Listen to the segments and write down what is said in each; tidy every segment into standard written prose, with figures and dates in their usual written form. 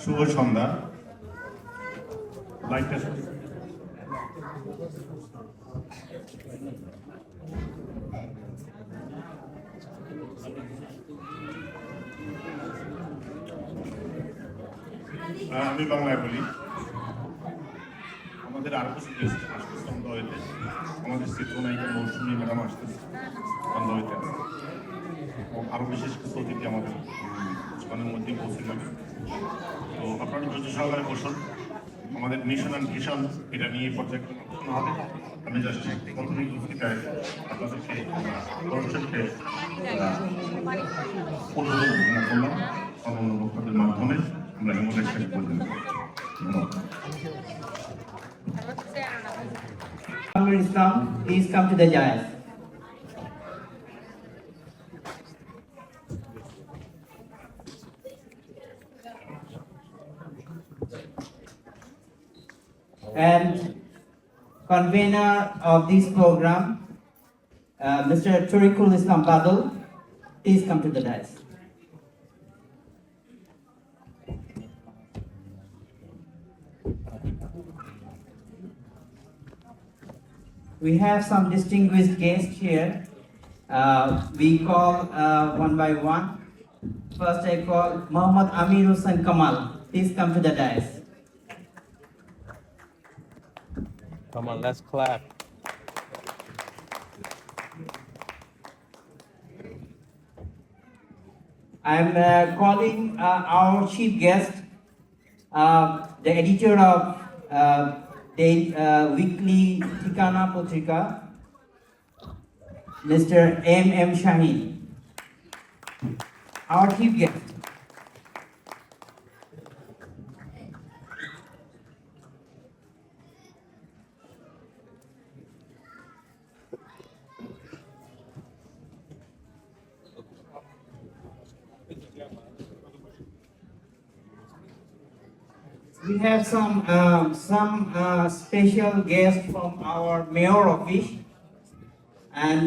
শুভ সন্ধ্যা। লাইটটা আমি বাংলায় বলি। আমাদের আরো কিছু গেস্ট আসতে সন্ধ্যা হইতে, আমাদের চিত্রনায়িকা মৌসুমী ম্যাডাম আসতেছে সন্ধ্যা হইতে, আরো বিশেষ কিছু অতিথি আমাদের কিছুক্ষণের মধ্যেই পৌঁছে যাবে। তো আপনারা ধৈর্য সহকারে বসুন। আমাদের মিশন অ্যান্ড ভিশন এটা নিয়ে পর্যালোচনা হবে। আমি জাস্ট প্রথমেই ভূমিকায় আপনাদেরকে দর্শককে উদ্বোধন করলাম অন্যান্য বক্তাদের মাধ্যমে। আমরা হিমুলের শেষ পর্যন্ত Islam, please come to the dais. And convener of this program, Mr. Tariqul Islam Badal, please come to the dais. We have some distinguished guests here. We call one by one. First I call Muhammad Amir Hussain Kamal. Please come to the dais. Come on, let's clap. I'm calling our chief guest, the editor of the weekly Tikana Potrika, Mr. M. Shaheen. Our chief guest. We have some special guests from our mayor office, and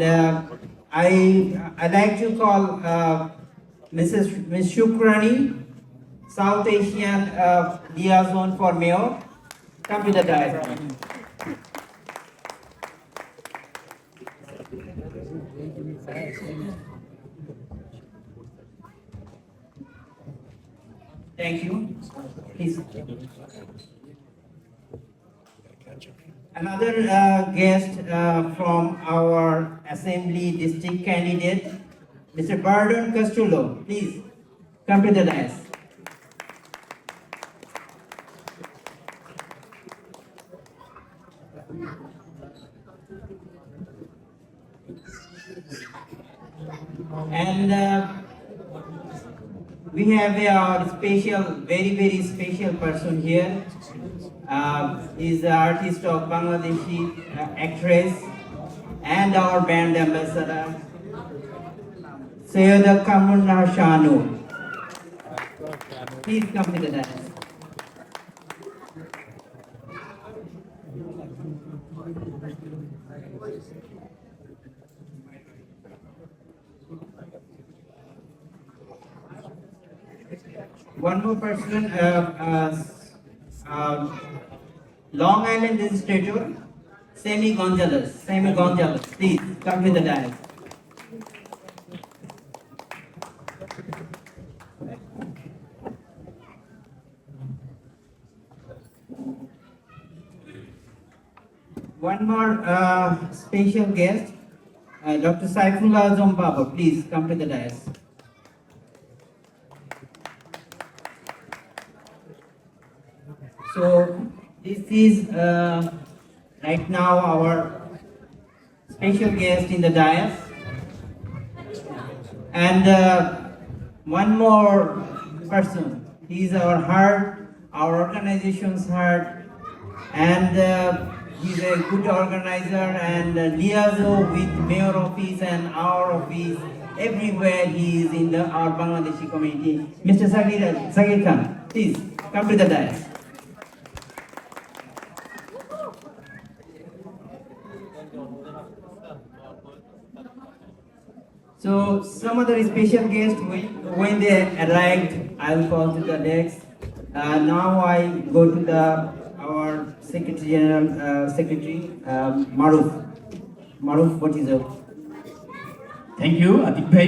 I like to call Miss Shukrani, South Asian liaison for mayor. Come to the dais. Thank you. Please. Another guest from our assembly district candidate, Mr. Bardon Castullo. Please come to the dais. And we have a special, very special person here. Is the artist of Bangladeshi actress and our band ambassador, Sayyida Konu Nashon. Please come to the dais. One more person, Long Island Legislator, Sammy Gonzalez. Please come to the dais. One more special guest, Dr. Saifullah Azam Baba. Please come to the dais. So this is right now our special guest in the dais, and one more person. He is our heart, our organization's heart, and he's a good organizer and liaison with mayor office and our office. Everywhere he is in our Bangladeshi community. Mr. Sagir Khan, please come to the dais. So some other special guests, when they arrived, I will call to the next. Now I go to our Secretary General, Secretary Maruf. Maruf, what is your? Thank you Atiq ভাই।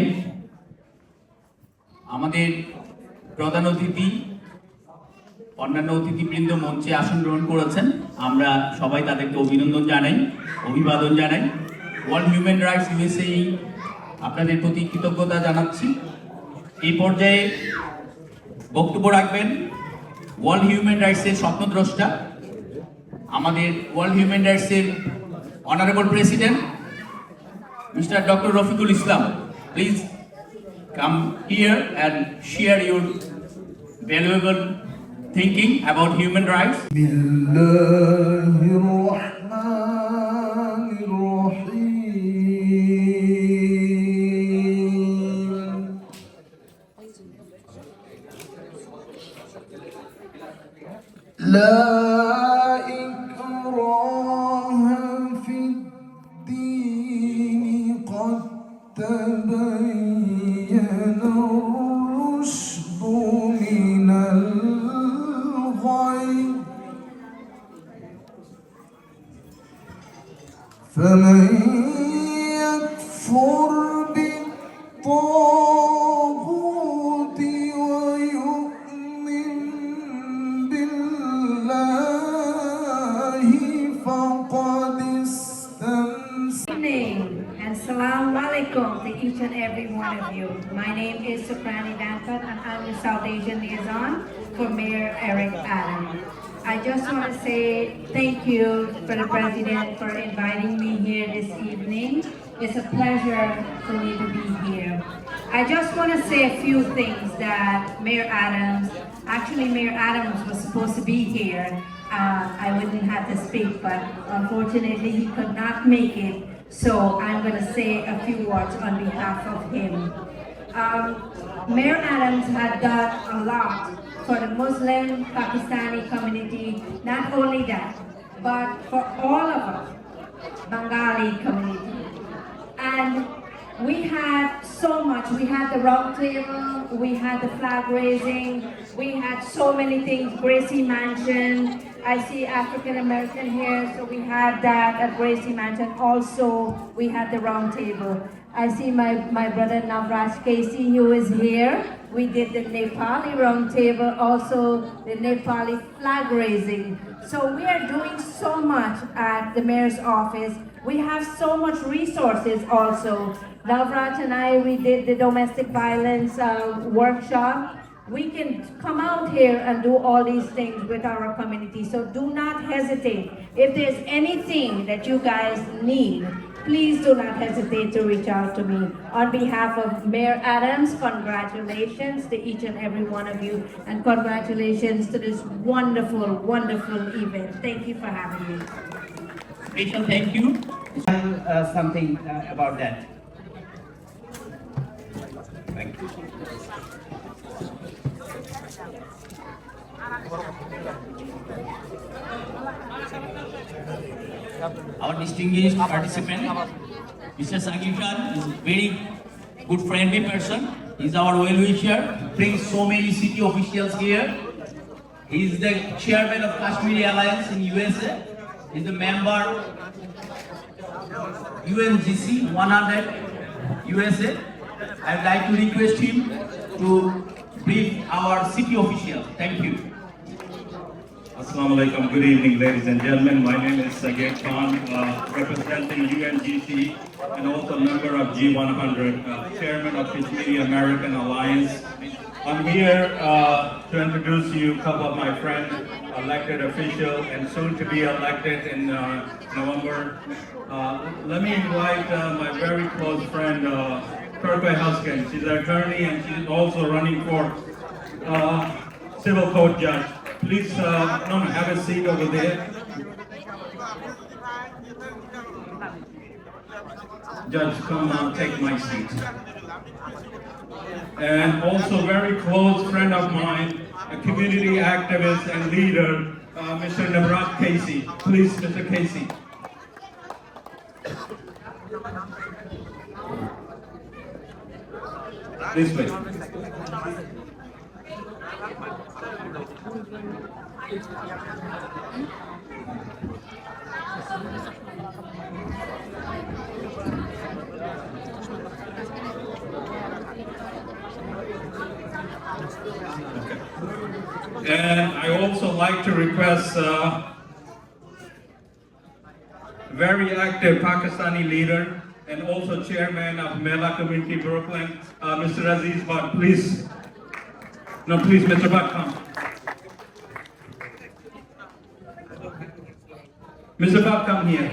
আমাদের প্রধান অতিথি অন্যান্য অতিথিবৃন্দ মঞ্চে আসন গ্রহণ করেছেন, আমরা সবাই তাদেরকে অভিনন্দন জানাই, অভিবাদন জানাই। ওয়ার্ল্ড হিউম্যান রাইটস ইউএসএ আপনাদের প্রতি কৃতজ্ঞতা জানাচ্ছি। এই পর্যায়ে বক্তব্য রাখবেন ওয়ার্ল্ড হিউম্যান রাইটসের স্বপ্নদ্রষ্টা, আমাদের ওয়ার্ল্ড হিউম্যান রাইটসের honourable president Mr. Dr. Rafiqul Islam. Please come here and share your valuable thinking about human rights. لا إكراه في الدين قد تبين الرشد من الغي فمن يكفر بالطاغوت ويؤمن بالله فقد استمسك. Evening and Assalamu alaikum to each and every one of you. My name is Sukrani Danpat and I'm the South Asian liaison for Mayor Eric Allen. I just want to say thank you for the President for inviting me here this evening. It's a pleasure for me to be here. I just want to say a few things that Mayor Adams was supposed to be here. I wouldn't have to speak, but unfortunately he could not make it. So I'm going to say a few words on behalf of him. Mayor Adams had done a lot for the Muslim Pakistani community, not only that, but for all of us, Bengali community. And we had so much. We had the round table, we had the flag raising, we had so many things, Gracie Mansion. I see African American here, so we had that at Gracie Mansion. Also, we had the round table. I see my brother Navraj Casey, who is here. We did the Nepali round table, also the Nepali flag raising. So we are doing so much at the mayor's office. We have so much resources also. Navraj and I, we did the domestic violence workshop. We can come out here and do all these things with our community. So do not hesitate. If there's anything that you guys need, please do not hesitate to reach out to me. On behalf of Mayor Adams, congratulations to each and every one of you, and congratulations to this wonderful, wonderful event. Thank you for having me. Special thank you. Something about that. Thank you. Our distinguished participant, Mr. Sagir Khan, is a very good friendly person. He's our well-wisher, brings so many city officials here. He's the chairman of Kashmiri Alliance in USA. He's a member UNGC 100 USA. I'd like to request him to brief our city officials. Thank you. Assalamu alaikum. Good evening, ladies and gentlemen. My name is Sagir Khan, representing UNGC and also member of G100, chairman of Kashmiri American Alliance. I'm here to introduce you a couple of my friends, elected official and soon to be elected in November. Let me invite my very close friend, Kirkway Huskin. She's an attorney and she's also running for civil court judge. Please have a seat over there. Judge, come take my seat. And also very close friend of mine, a community activist and leader, Mr. Navraj Casey. Please, Mr. Casey. This way. And I also like to request very active Pakistani leader and also chairman of Mela Community Brooklyn, Mr. Aziz Bhatt, please. No, please, Mr. Bhatt, come. Mr. Bhatt, come here.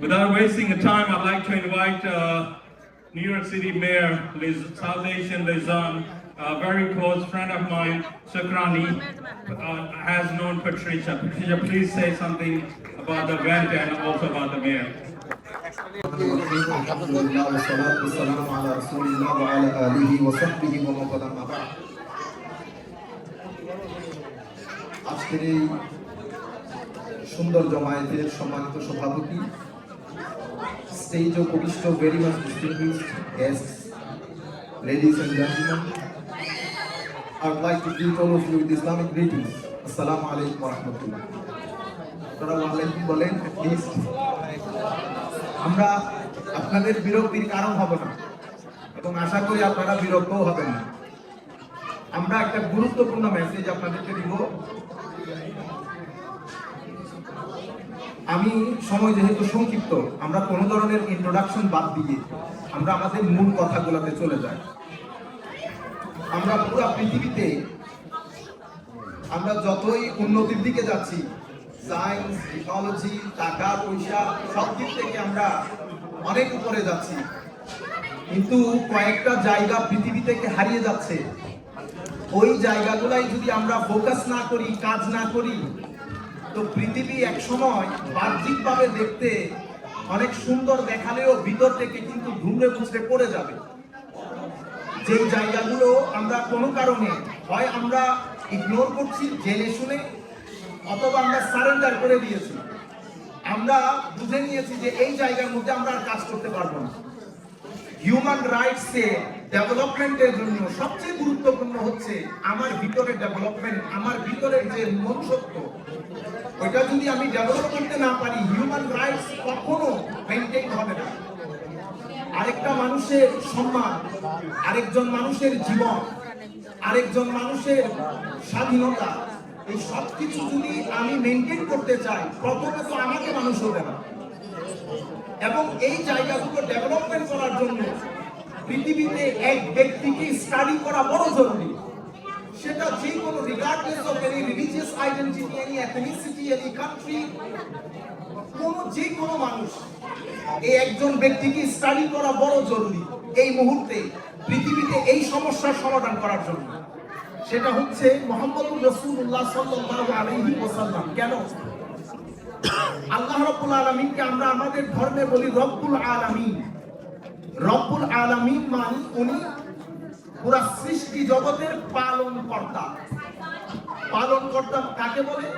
Without wasting the time, I'd like to invite New York City Mayor South Asian Lizan, a very close friend of mine, Sukrani, has known Patricia. Patricia, please say something about the event and also about the mayor. আলহামদুলিল্লাহ ওয়া সালাতু ওয়া সালামু আলা রাসূলিল্লাহ ওয়া আলা আলিহি ওয়া সাহবিহি ওয়া মান ওয়ালা মা বা'দ। আজকের এই সুন্দর জমায়েতের সম্মানিত সভাপতি, stage উপবিষ্ট very much distinguished guests, ladies and gentlemen, I would like to greet all of you with Islamic greetings. Assalamu alaikum wa rahmatullah. আপনারা ওয়ালাইকুম বলেন at least। আমরা আপনাদের বিরক্তির কারণ হব না এবং আশা করি আপনারা বিরক্তও হবেন না। আমরা একটা গুরুত্বপূর্ণ মেসেজ আপনাদেরকে দিব। আমি সময় যেহেতু সংক্ষিপ্ত, আমরা কোনো ধরনের ইন্ট্রোডাকশন বাদ দিয়ে আমরা আমাদের মূল কথাগুলোতে চলে যাই। আমরা পুরো পৃথিবীতে আমরা যতই উন্নতির দিকে যাচ্ছি, সায়েন্স, টেকনোলজি, টাকা পয়সা সব দিক থেকে আমরা অনেক উপরে যাচ্ছি, কিন্তু কয়েকটা জায়গা পৃথিবী থেকে হারিয়ে যাচ্ছে। ওই জায়গাগুলাই যদি আমরা ফোকাস না করি, কাজ না করি, তো পৃথিবী এক সময় বাহ্যিকভাবে দেখতে অনেক সুন্দর দেখালেও ভিতর থেকে কিন্তু ধুমড়ে মুচড়ে পড়ে যাবে। যে জায়গাগুলো আমরা কোনো কারণে হয় আমরা ইগনোর করছি জেনে শুনে, অথবা আমরা সারেন্ডার করে দিয়েছি, আমরা বুঝে নিয়েছি যে এই জায়গার মধ্যে আমরা আর কাজ করতে পারবো না। হিউম্যান রাইটসে ডেভেলপমেন্টের জন্য সবচেয়ে গুরুত্বপূর্ণ হচ্ছে আমার ভিতরে ডেভেলপমেন্ট, আমার ভিতরের যে মনুষ্যত্ব, ওইটা যদি আমি ডেভেলপ করতে না পারি, হিউম্যান রাইটস কখনো মেইনটেইন হবে না। আরেকটা মানুষের সম্মান, আরেকজন মানুষের জীবন, আরেকজন মানুষের স্বাধীনতা, এই সব কিছু যদি আমি মেইনটেইন করতে চাই, প্রথমে তো আমাকে মানুষ হতে হবে। এবং এই জায়গাগুলো ডেভেলপমেন্ট করার জন্য পৃথিবীতে এক ব্যক্তিকে স্টাডি করা বড় জরুরি। সেটা যে কোনো regardless of any religious identity, any ethnicity, any country, যে কোনো মানুষ, এই একজন ব্যক্তিকে স্টাডি করা বড় জরুরি এই মুহূর্তে পৃথিবীতে এই সমস্যার সমাধান করার জন্য। সেটা হচ্ছে মুহাম্মদুর রাসূলুল্লাহ সাল্লাল্লাহু আলাইহি ওয়াসাল্লাম। কেন? আল্লাহ রাব্বুল আলামিনকে আমরা আমাদের ধর্মে বলি রব্বুল আলামিন। রব্বুল আলামিন মানে উনি পুরা সৃষ্টি জগতের পালনকর্তা। পালনকর্তা কাকে বলে?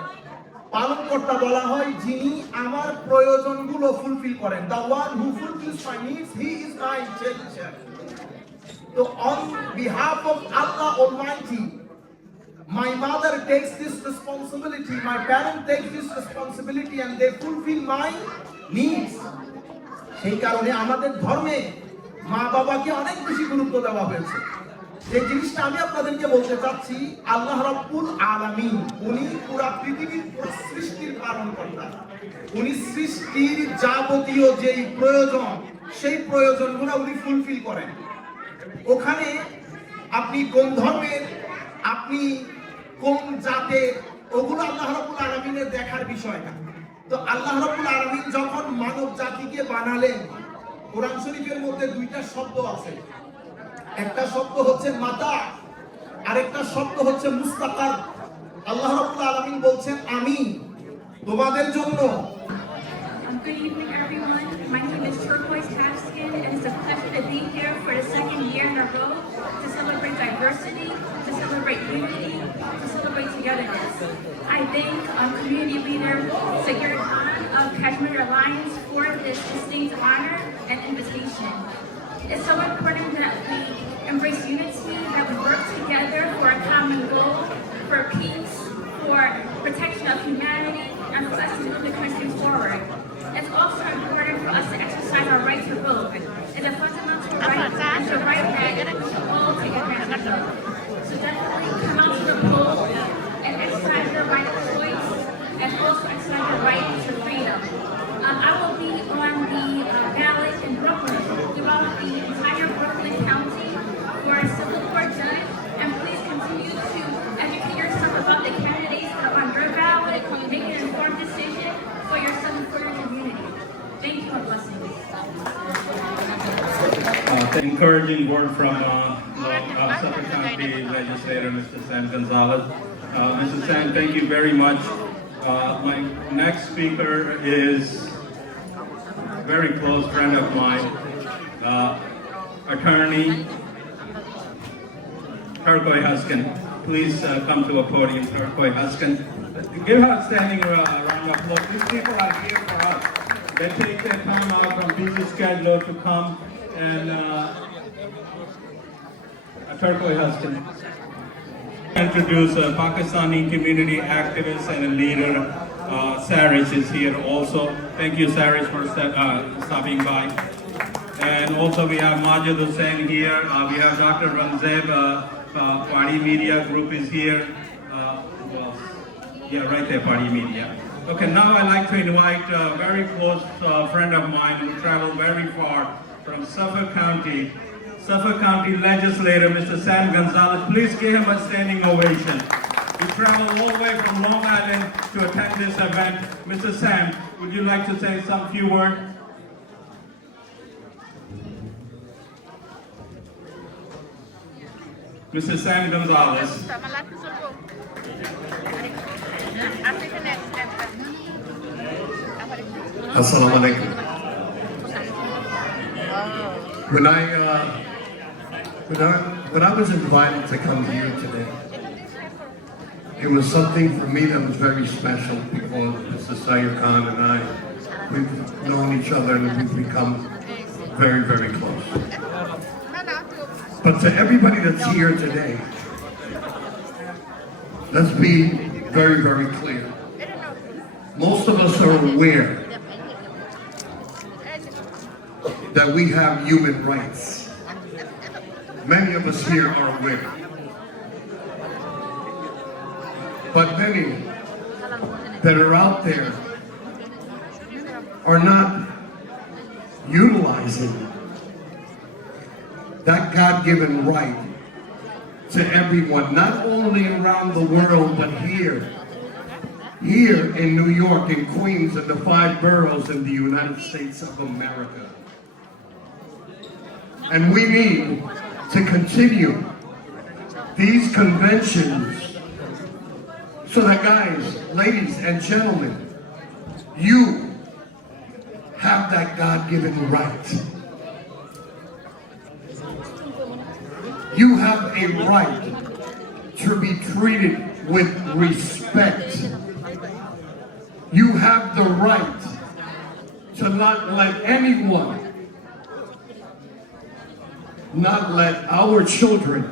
পালনকর্তা বলা হয় যিনি আমার প্রয়োজনগুলো ফুলফিল করেন। The one who fulfills my needs, he is my cherisher. So on behalf of Allah Almighty, my mother takes this responsibility, my parent takes this responsibility, and they fulfill my needs. সেই কারণে আমাদের ধর্মে মা বাবাকে অনেক বেশি গুরুত্ব দেওয়া হয়েছে। যে জিনিসটা আমি আপনাদেরকে বলতে চাচ্ছি, আল্লাহ রাব্বুল আলামিন উনি পুরা পৃথিবীর পুরো সৃষ্টির পালনকর্তা। উনি সৃষ্টির যাবতীয় যেই প্রয়োজন, সেই প্রয়োজনগুলো উনি ফুলফিল করেন। ওখানে আপনি কোন ধর্মের, আপনি কোন জাতের, ওগুলো আল্লাহ রাব্বুল আলামিনের দেখার বিষয় না। তো আল্লাহ রাব্বুল আলামিন যখন মানব জাতিকে বানালেন, কোরআন শরীফের মধ্যে দুইটা শব্দ আছে। একটা শব্দ হচ্ছে মাতা, আরেকটা শব্দ হচ্ছে মুস্তাকার। আল্লাহ রাব্বুল আলামিন বলছেন আমি তোমাদের জন্য। Good evening, everyone. My name is Turquoise Halfskin, and it's a pleasure to be here for the second year in a row to celebrate diversity, to celebrate unity, to celebrate togetherness. I thank community leader Sagir Khan of Kashmir Alliance for this distinct honor and invitation. It's so important that we embrace unity, that we work together for a common goal, for peace, for protection of humanity, and for us to move the country forward. It's also important for us to exercise our right to vote. It's a fundamental right, it's a right that we should all take advantage of. So definitely come out to the polls and exercise your right of choice, and also exercise your right to freedom. I will be on the ballot in Brooklyn, throughout the entire Brooklyn County for a civil court judge, and please continue to educate yourself about the candidates that are on your ballot, make an informed decision for yourself and for your community. Thank you for listening. Encouraging word from Suffolk County Legislator, Mr. Sam Gonzalez. Mr. Sam, thank you very much. My next speaker is a very close friend of mine, attorney Turkoy Huskin. Please come to a podium, Turkoy Huskin. Give her a standing round of applause. These people are here for us. They take their time out from busy schedule to come and Turkoy Huskin. Introduce a Pakistani community activist and a leader. Sarish is here also. Thank you, Sarish, for stopping by. And also we have Majid Hussain here. We have Dr. Ramzeb, Party Media Group is here. Who else? Yeah, right there, Party Media. Okay, now I'd like to invite a very close friend of mine who traveled very far from Suffolk County Legislator, Mr. Sam Gonzalez. Please give him a standing ovation. We traveled all the way from Long Island to attend this event. Mr. Sam, would you like to say some few words? Mr. Sam Gonzalez. Assalamu alaikum. When I was invited to come here today, it was something for me that was very special because Mr. Sayer Khan and I, we've known each other and we've become very, very close. But to everybody that's here today, let's be very, very clear. Most of us are aware that we have human rights. Many of us here are aware. But many that are out there are not utilizing that God-given right to everyone, not only around the world, but here in New York, in Queens, and the 5 boroughs in the United States of America. And we need to continue these conventions so that, guys, ladies and gentlemen, you have that God-given right. You have a right to be treated with respect. You have the right to not let anyone, not let our children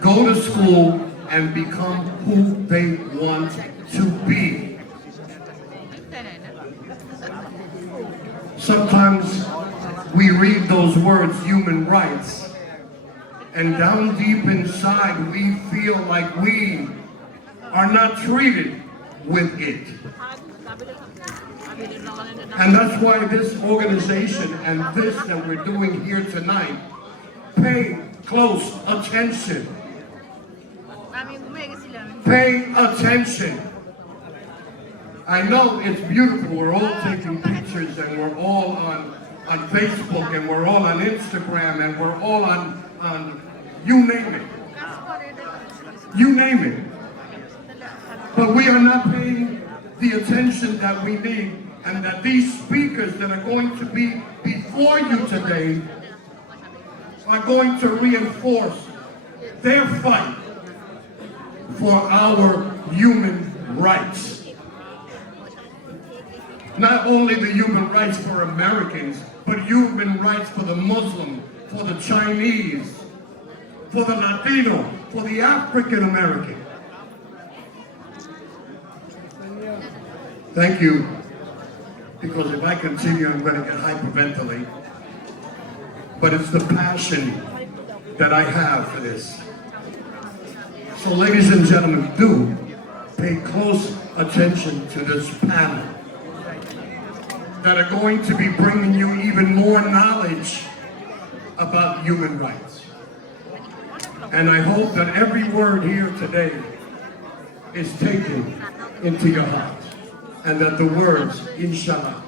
go to school and become who they want to be. Sometimes we read those words, human rights, and down deep inside we feel like we are not treated with it. And that's why this organization and this that we're doing here tonight, pay close attention. Pay attention. I know it's beautiful. We're all taking pictures and we're all on Facebook and we're all on Instagram and we're all on you name it. You name it. But we are not paying the attention that we need, and that these speakers that are going to be before you today are going to reinforce their fight for our human rights. Not only the human rights for Americans, but human rights for the Muslim, for the Chinese, for the Latino, for the African American. Thank you, because if I continue, I'm going to get hyperventilate. But it's the passion that I have for this. So ladies and gentlemen, do pay close attention to this panel that are going to be bringing you even more knowledge about human rights. And I hope that every word here today is taken into your heart, and that the words, inshallah,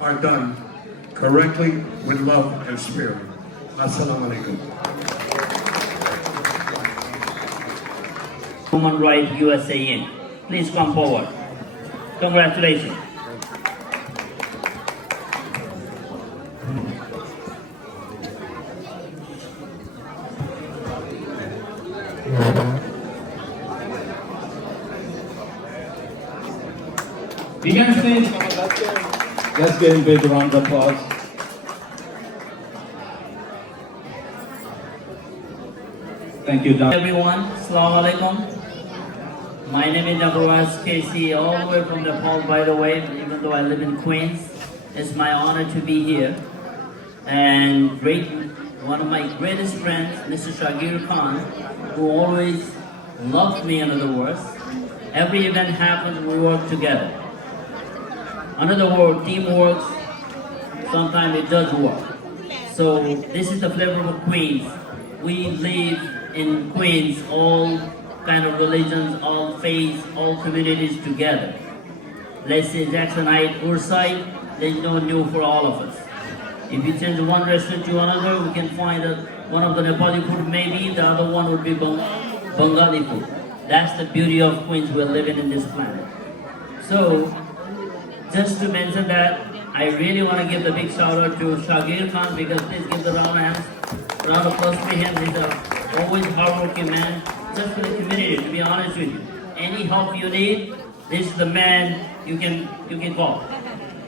are done correctly with love and spirit. Assalamu alaikum. Human Rights USA in. Please come forward. Congratulations. We can say, Let's give him a big round of applause. thank you, Don. Everyone, Assalamu alaikum. My name is Nabrawaz Casey, all the way from Nepal, by the way, even though I live in Queens. It's my honor to be here. And one of my greatest friends, Mr. Shagir Khan, who always loved me, in other words. Every event happens, we work together. Another word, teamwork, sometimes it does work. So this is the flavor of Queens. We live in Queens, all kind of religions, all faiths, all communities together. Let's say Jacksonite, Ursite, there's no new for all of us. If you change one restaurant to another, we can find that one of the Nepali food maybe, the other one would be Bengali food. That's the beauty of Queens. We're living in this planet. So, just to mention that, I really want to give the big shout out to Shagir Khan, because please give the round of applause for him. He's a always hardworking man, just for the community, to be honest with you. Any help you need, this is the man you can call.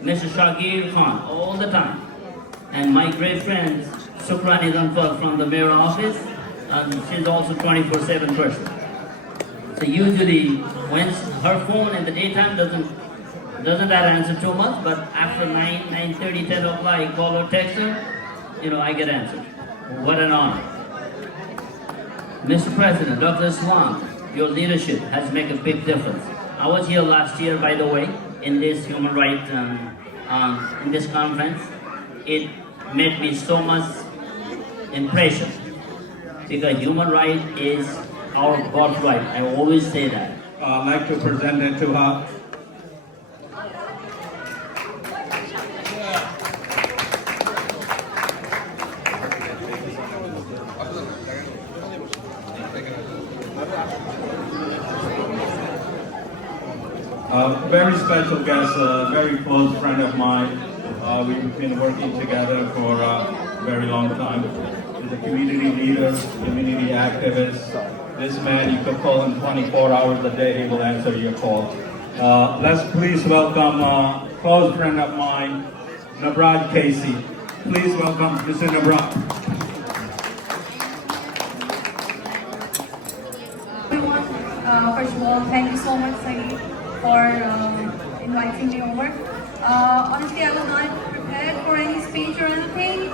Mr. Shagir Khan, all the time. And my great friend, Sukrani Zanfal from the mayor office, and she's also 24/7 person. So usually, when her phone in the daytime doesn't that answer too much, but after 9:30, 10 o'clock, I call or text her, I get answered. What an honor. Mr. President, Dr. Islam, your leadership has made a big difference. I was here last year, by the way, in this human rights, in this conference. It made me so much impression, because human right is our birthright. I always say that. I'd like to present it to her. A very special guest, a very close friend of mine. We've been working together for a very long time. He's a community leader, community activist. This man, you could call him 24 hours a day, he will answer your call. Let's please welcome a close friend of mine, Nabrawaz Casey. Please welcome Mr. Nabrawaz. Everyone, first of all, thank you so much, Saeed, for inviting me over. Honestly, I was not prepared for any speech or anything,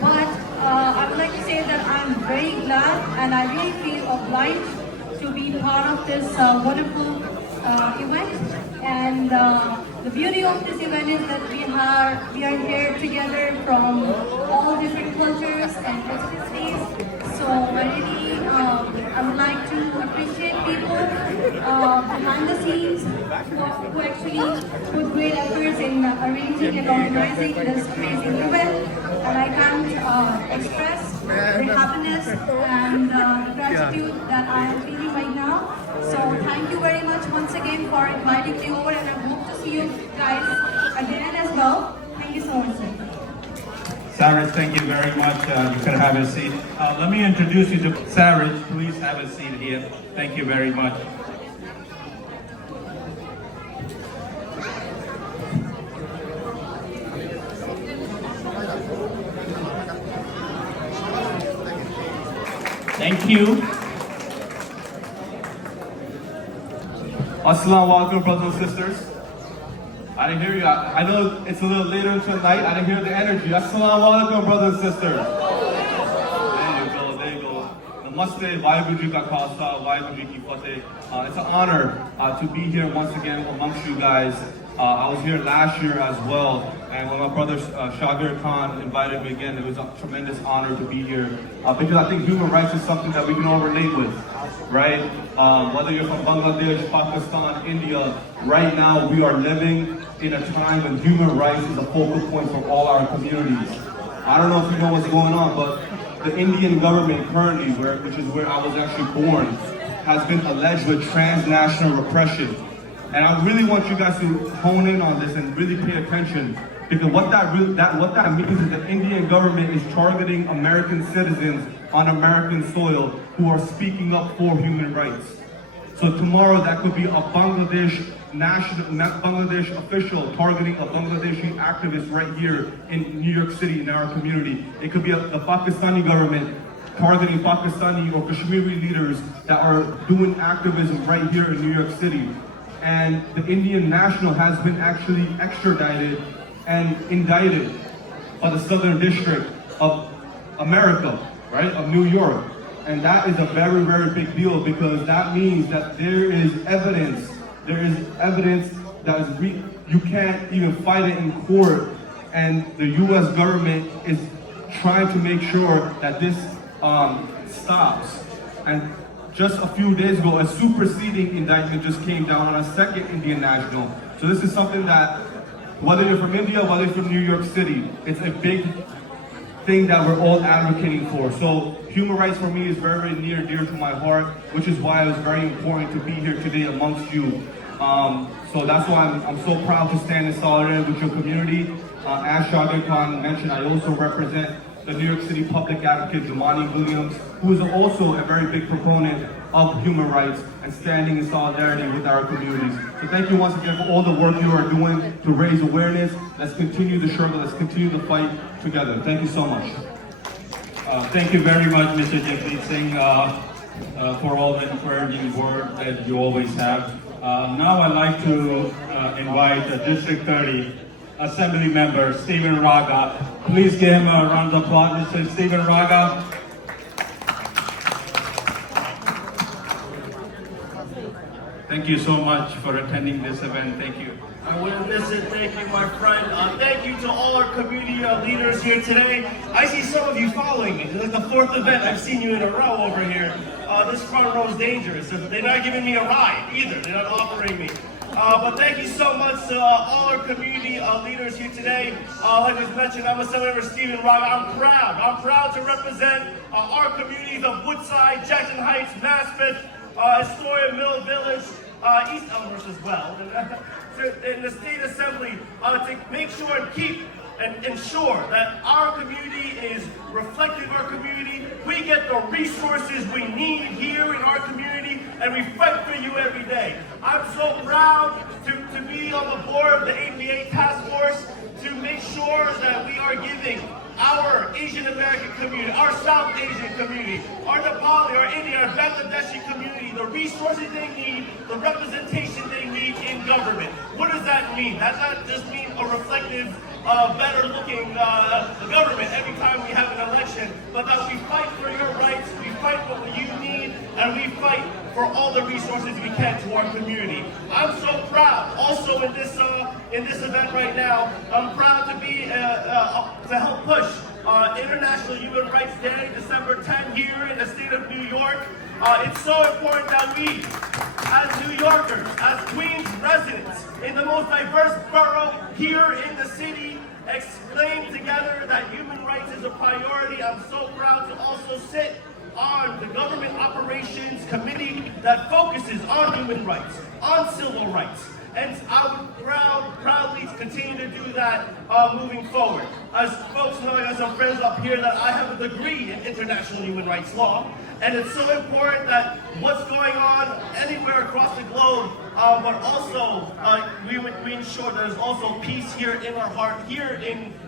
but I would like to say that I'm very glad and I really feel obliged to be part of this wonderful event. And the beauty of this event is that we are here together from all different cultures and ethnicities. So I would like to appreciate people behind the scenes who actually put great efforts in arranging and organizing this amazing event. And I can't express the happiness and the gratitude that I am feeling right now. So thank you very much once again for inviting me over, and I hope to see you guys again as well. Thank you so much, sir. Saraj, thank you very much. You can have a seat. Let me introduce you to Saraj. Please have a seat here. Thank you very much. Thank you. Assalamu alaikum, brothers and sisters. I didn't hear you. I know it's a little later into the night. I didn't hear the energy. Assalamu alaikum, brothers and sisters. There you go. Namaste, Vaheguru Ji Ka Khalsa, Vaheguru Ji Ki Fateh. It's an honor to be here once again amongst you guys. I was here last year as well, and when my brother Shagir Khan invited me again, it was a tremendous honor to be here because I think human rights is something that we can all relate with, right? Whether you're from Bangladesh, Pakistan, India, right now we are living in a time when human rights is a focal point for all our communities. I don't know if you know what's going on, but the Indian government currently, which is where I was actually born, has been alleged with transnational repression. And I really want you guys to hone in on this and really pay attention, because what that means is the Indian government is targeting American citizens on American soil who are speaking up for human rights. So tomorrow that could be a Bangladesh official targeting a Bangladeshi activist right here in New York City in our community. It could be the Pakistani government targeting Pakistani or Kashmiri leaders that are doing activism right here in New York City. And the Indian national has been actually extradited and indicted by the Southern District of America, right, of New York. And that is a very, very big deal, because that means that there is evidence that is you can't even fight it in court, and the U.S. government is trying to make sure that this stops. And just a few days ago, a superseding indictment just came down on a second Indian national. So this is something that, whether you're from India, whether you're from New York City, it's a big thing that we're all advocating for. So human rights for me is very, very near and dear to my heart, which is why it was very important to be here today amongst you. So that's why I'm so proud to stand in solidarity with your community. As Shagir Khan mentioned, I also represent the New York City public advocate, Jumani Williams, who is also a very big proponent of human rights and standing in solidarity with our communities. So thank you once again for all the work you are doing to raise awareness. Let's continue the struggle, let's continue the fight together. Thank you so much. Thank you very much, Mr. Jagdeep Singh, for all the encouraging word that you always have. Now I'd like to invite District 30 Assembly Member Stephen Raga. Please give him a round of applause, Mr. Stephen Raga. Thank you so much for attending this event. Thank you. I wouldn't miss it. Thank you, my friend. Thank you to all our community leaders here today. I see some of you following me. This is the fourth event I've seen you in a row over here. This front row is dangerous. They're not giving me a ride either. They're not offering me. But thank you so much to all our community leaders here today. Like was mentioned, I'm Assembly Member Stephen Raga. I'm proud to represent our communities of Woodside, Jackson Heights, Maspeth, Astoria, Mill Village, East Elmhurst as well, in the State Assembly, to make sure and keep and ensure that our community is reflective of our community. We get the resources we need here in our community, and we fight for you every day. I'm so proud to be on the board of the APA Task Force to make sure that we are giving our Asian American community, our South Asian community, our Nepali, our Indian, our Bangladeshi community, the resources they need, the representation they need in government. What does that mean? That doesn't just mean a reflective, better looking government every time we have an election, but that we fight for your rights, we fight for what you need, and we fight for all the resources we can to our community. I'm so proud, also in this event right now, I'm proud to be to help push International Human Rights Day, December 10 here in the state of New York. It's so important that we, as New Yorkers, as Queens residents, in the most diverse borough here in the city, explain together that human rights is a priority. I'm so proud to also sit on the Government Operations Committee that focuses on human rights, on civil rights. And I would proudly continue to do that moving forward. As folks know, I got some friends up here that I have a degree in international human rights law, and it's so important that what's going on anywhere across the globe, but also we ensure there's also peace here in our heart, here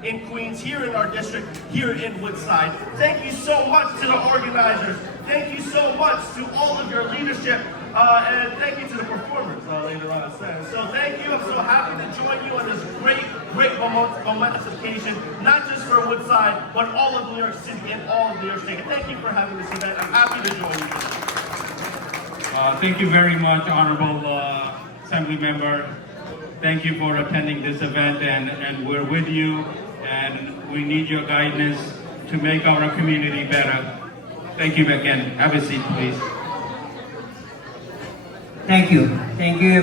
in Queens, here in our district, here in Woodside. Thank you so much to the organizers Thank you so much to all of your leadership, and thank you to the performers later on. So thank you. I'm so happy to join you on this great momentous occasion, not just for Woodside, but all of New York City and all of New York State. And thank you for having this event. I'm happy to join you. Thank you very much, Honorable Assembly Member. Thank you for attending this event, and we're with you, and we need your guidance to make our community better. Thank you again. Have a seat, please. Thank you. Thank you.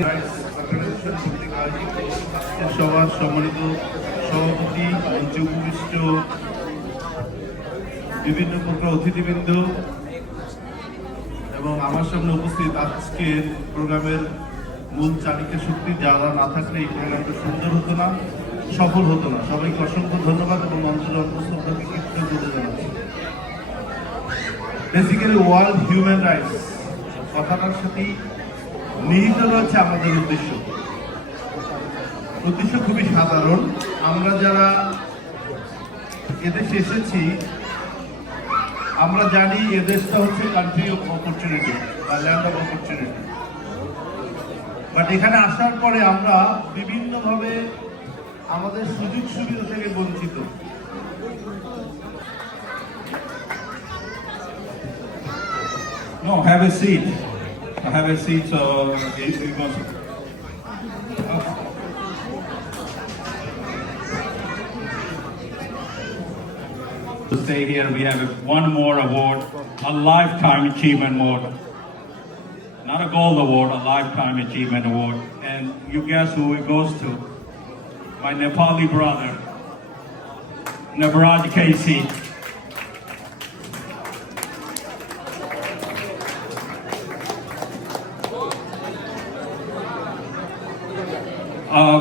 সবার সম্মানিত সভাপতি, মঞ্চে উপবিষ্ট বিভিন্ন প্রকার অতিথিবৃন্দ এবং আমার সামনে উপস্থিত আজকের প্রোগ্রামের মূল চালিকা শক্তি, যারা না থাকলে এই প্রোগ্রামটা সুন্দর হতো না, সফল হতো না। সবাইকে অসংখ্য ধন্যবাদ এবং মঞ্চের অন্তঃস্থলকে কৃতজ্ঞতা জানাচ্ছি। বেসিক্যালি ওয়ার্ল্ড হিউম্যান রাইটস কথাটার সাথেই নিহিত রয়েছে আমাদের উদ্দেশ্য খুবই সাধারণ। আমরা যারা এদেশে এসেছি, আমরা জানি এদেশটা হচ্ছে কান্ট্রি অফ অপরচুনিটি বা ল্যান্ড অফ অপরচুনিটি। বাট এখানে আসার পরে আমরা বিভিন্নভাবে আমাদের সুযোগ সুবিধা থেকে বঞ্চিত। No, have a seat. Have a seat. So you must. To stay here, we have one more award, a Lifetime Achievement Award. Not a gold award, a Lifetime Achievement Award. And you guess who it goes to? My Nepali brother, Nabaraj Casey.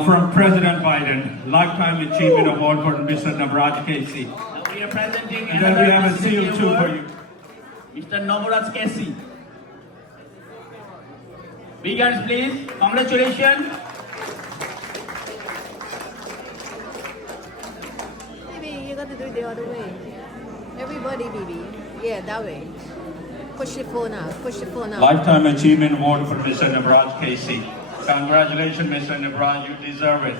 From President Biden, Lifetime Achievement Award for Mr. Nabaraj Casey. We are presenting And then we have a seal too for you. Mr. Nabaraj Casey. Big hands, please. Congratulations. Baby, you got to do it the other way. Everybody, baby. Yeah, that way. Push your phone out. Push your phone out. Lifetime Achievement Award for Mr. Nabaraj Casey. Congratulations, Mr. Nabaraj. You deserve it.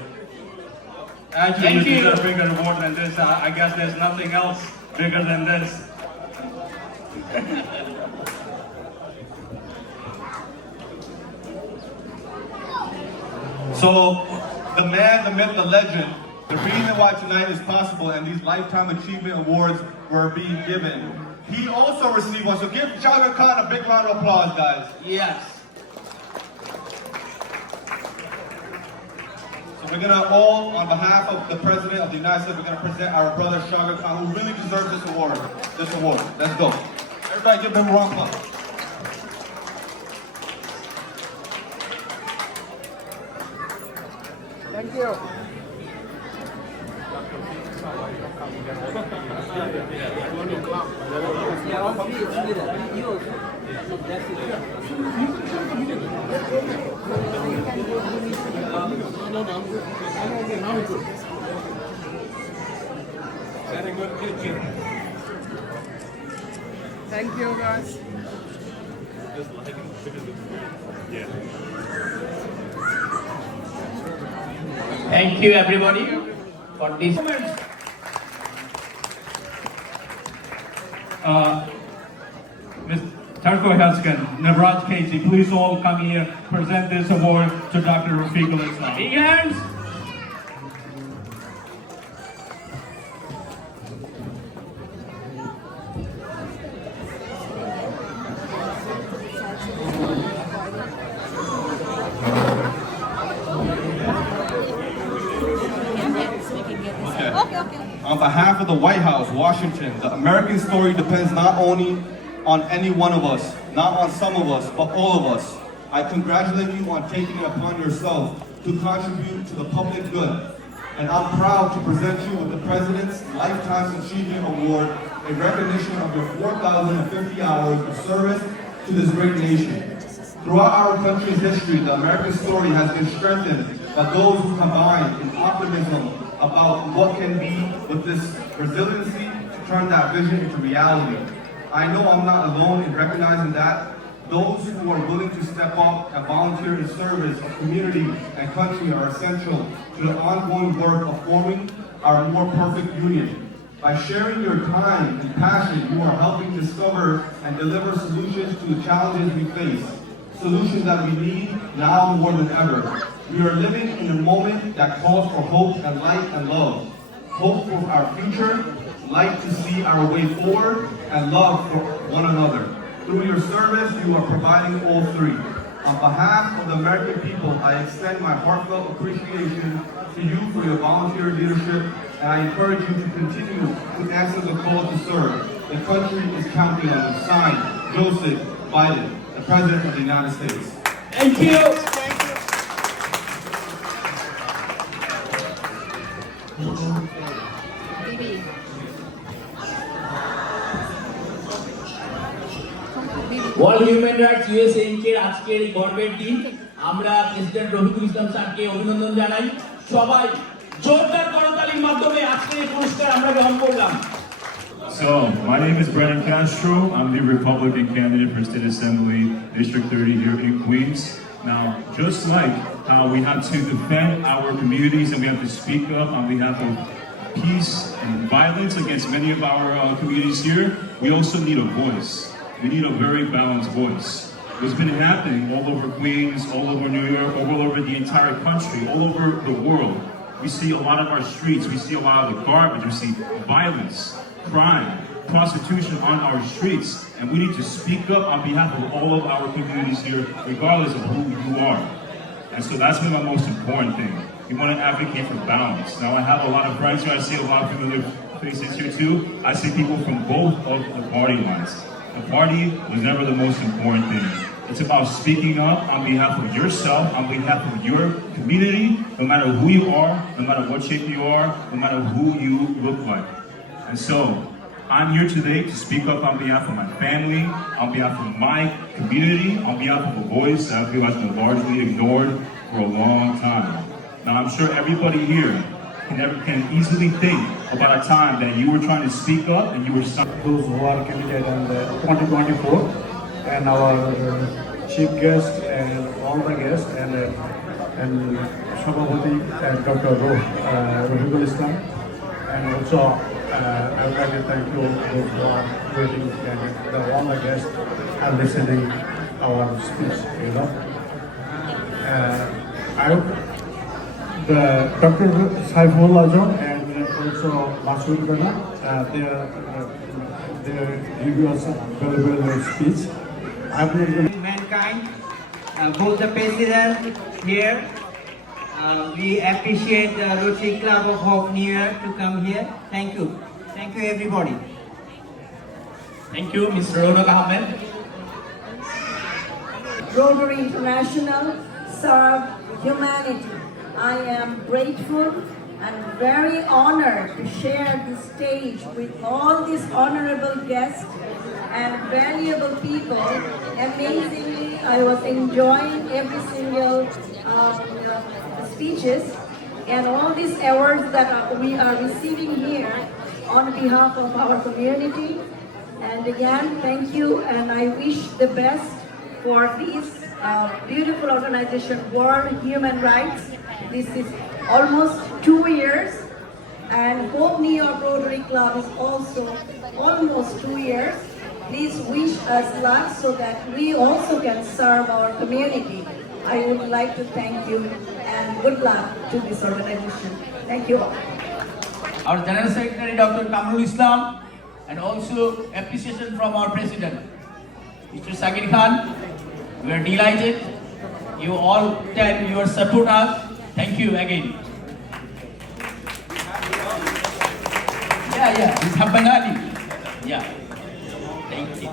Actually, Thank you you. deserve bigger award than this. I guess there's nothing else bigger than this. So, the man, the myth, the legend, the reason why tonight is possible and these Lifetime Achievement Awards were being given, he also received one. So give Shaka Khan a big round of applause, guys. Yes. So we're gonna all, on behalf of the President of the United States, we're gonna present our brother Shaka Khan, who really deserves this award. Let's go. Everybody give him a round of applause. Thank you. Thank you, guys. Thank you, everybody, for this moment. Ms. Tarko Haskan, Nabaraj Casey, please all come here, present this award to Dr. Rafiqul Islam. Big hands. On behalf of the White House, Washington, the American story depends not only on any one of us, not on some of us, but all of us. I congratulate you on taking it upon yourself to contribute to the public good. And I'm proud to present you with the President's Lifetime Achievement Award, a recognition of your 4,050 hours of service to this great nation. Throughout our country's history, the American story has been strengthened by those who combine in optimism about what can be with this resiliency to turn that vision into reality. I know I'm not alone in recognizing that. Those who are willing to step up and volunteer in service of community and country are essential to the ongoing work of forming our more perfect union. By sharing your time and passion, you are helping discover and deliver solutions to the challenges we face, solutions that we need now more than ever. We are living in a moment that calls for hope and light and love. Hope for our future, light to see our way forward, and love for one another. Through your service, you are providing all three. On behalf of the American people, I extend my heartfelt appreciation to you for your volunteer leadership, and I encourage you to continue to answer the call to serve. The country is counting on you. Signed, Joseph Biden, the President of the United States. Thank you. World human rights USA এর আজকের এই গর্বের দিন আমরা president Rafiqul Islam স্যারকে অভিনন্দন জানাই সবাই জোরদার করতালির মাধ্যমে আজকের এই পুরস্কার আমরা গ্রহণ করলাম So, my name is Brandon Castro. I'm the Republican candidate for State Assembly District 30 here in Queens. Now, just like how we have to defend our communities and we have to speak up on behalf of peace and violence against many of our communities here, we also need a voice. We need a very balanced voice. What's been happening all over Queens, all over New York, all over the entire country, all over the world. We see a lot of our streets, we see a lot of the garbage, we see violence, crime, prostitution on our streets, and we need to speak up on behalf of all of our communities here, regardless of who you are. And so that's been the most important thing. We want to advocate for balance. Now I have a lot of friends here, I see a lot of familiar faces here too. I see people from both of the party lines. The party was never the most important thing. It's about speaking up on behalf of yourself, on behalf of your community, no matter who you are, no matter what shape you are, no matter who you look like. And so, I'm here today to speak up on behalf of my family, on behalf of my community, on behalf of a voice that I feel has been largely ignored for a long time. Now, I'm sure everybody here can easily think about a time that you were trying to speak up and you were those who are candidate in the 2024 and our chief guest and all the guests and Sabhabati Dr. Rohibul Islam and also I would like to thank you those who are waiting and all the guests are listening our speech, you know. I hope the Dr. Saiful Azam and also Masood Bana, they give us a very well speech. I will mankind, both the president here. We appreciate the Rotary Club of Hope New York to come here. Thank you. Thank you everybody. Thank you, Mr. Ronak Ahmed. Rotary International serve humanity. I am grateful and very honored to share the stage with all these honorable guests and valuable people. Amazingly, I was enjoying every single speeches and all these awards that we are receiving here on behalf of our community. And again, thank you, and I wish the best for this beautiful organization, World Human Rights. This is almost 2 years, and Hope New York Rotary Club is also almost 2 years. Please wish us luck so that we also can serve our community. I would like to thank you and good luck to this organization. Thank you all. Our General Secretary Dr. Kamrul Islam, and also appreciation from our President, Mr. Sagir Khan. We are delighted. You all can support us. Thank you again. Yeah, we have Bengali. Yeah. Thank you.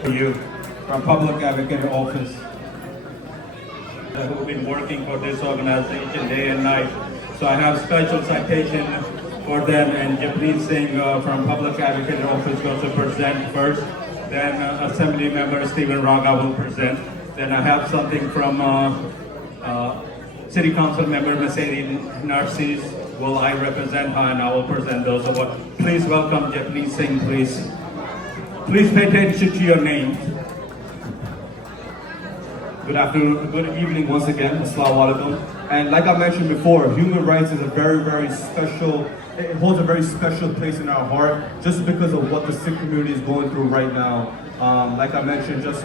For you from Public Advocate Office who have been working for this organization day and night. So I have special citation for them, and Japneet Singh from Public Advocate Office will also present first. Then Assembly Member Stephen Raga will present. Then I have something from City Council Member Mercedes Narcis. Will I represent her, and I will present those. So please welcome Japneet Singh, please. Please pay attention to your names. Good afternoon, good evening once again. Assalamu alaikum. And like I mentioned before, human rights is a very, very special, it holds a very special place in our heart just because of what the Sikh community is going through right now. Like I mentioned, just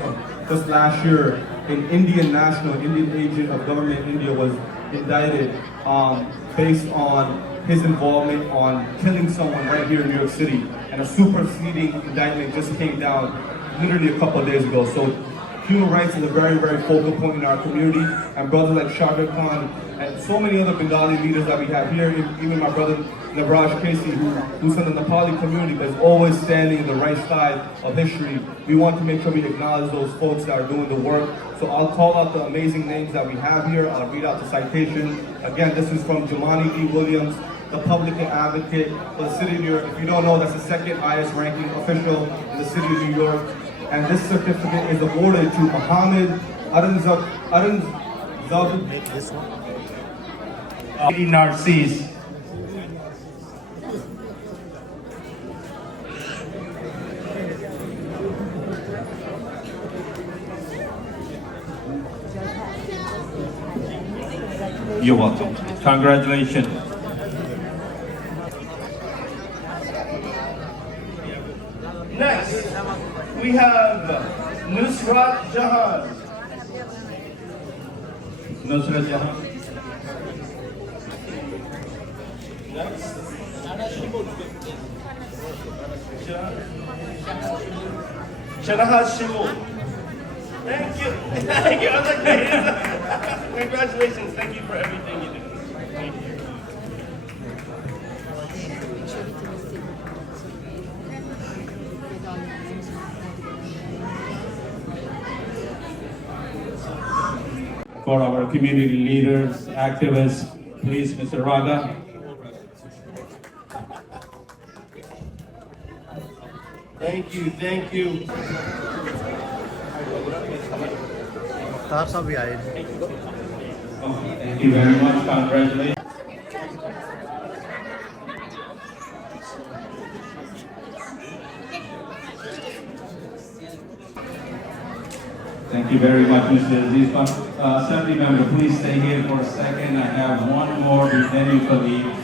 last year, an Indian agent of government in India was indicted based on his involvement on killing someone right here in New York City. And a superseding indictment just came down literally a couple of days ago. So human rights is a very, very focal point in our community, and brothers like Shahid Khan and so many other Bengali leaders that we have here, even my brother Nabraj Casey, who's in the Nepali community, but is always standing in the right side of history. We want to make sure we acknowledge those folks that are doing the work. So I'll call out the amazing names that we have here. I'll read out the citation. Again, this is from Jumani D. Williams, the public advocate for the city of New York. If you don't know, that's the second highest ranking official in the city of New York. And this certificate is awarded to Mohammed Aranzab Narcisse. You're welcome. Congratulations. Next, we have Nusrat Jahan. Nusrat Jahan. Next. Shanahaz Shimon. Thank you. Thank you. I was like, congratulations. Thank you for everything you do. Thank you. For our community leaders, activists, please, Mr. Raga. Thank you. Thank you. Thank you very much. Congratulations. Thank you very much, Mr. Aziz. Assembly member, please stay here for a second. I have one more, then you can leave.